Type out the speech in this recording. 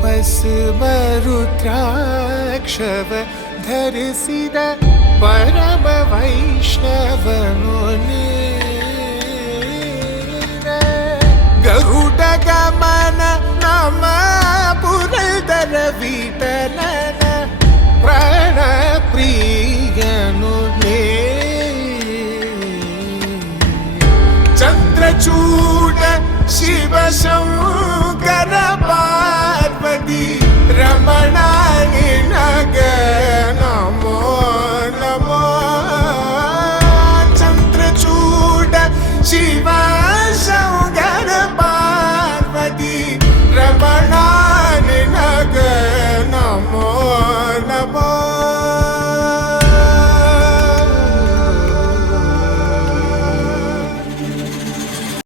ಭಸ್ಮರುದ್ರಾಕ್ಷವ ಧರಿಸಿದ ಪರಮ ವೈಷ್ಣವನು ಗರುಡ ಗಮನ ನಮ ಪುರಂದರ ವಿಠಲನ ಪ್ರಾಣ ಪ್ರಿಯನು ಚಂದ್ರಚೂಡ ಶಿವ ಶಂಕರ ಪಾರ್ವತಿ ರಮಣ ನಿನಗ ನಮೋ ನಮೋ ಚಂದ್ರಚೂಡ ಶಿವ